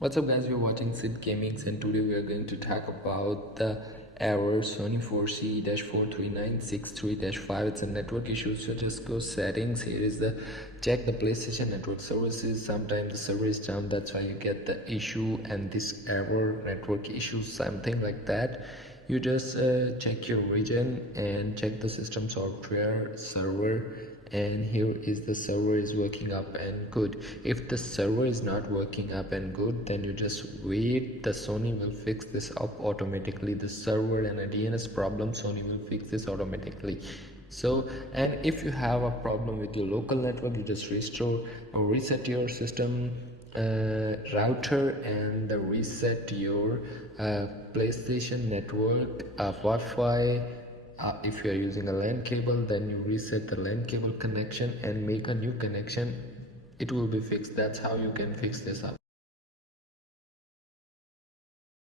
What's up guys, you're watching Sid Gamings and today we are going to talk about the error Sony 4C-43963-5. It's a network issue, so just go settings. Here is the check the PlayStation network services. Sometimes the server is down, that's why you get the issue and this error network issue, something like that. You just check your region and check the system software server, and here is the server is working up and good. If the server is not working up and good, then you just wait, the Sony will fix this up automatically. The server and a DNS problem, Sony will fix this automatically. So, and if you have a problem with your local network, you just restore or reset your system router and reset your PlayStation network Wi-Fi. If you are using a LAN cable, then you reset the LAN cable connection and make a new connection. It will be fixed. That's how you can fix this up.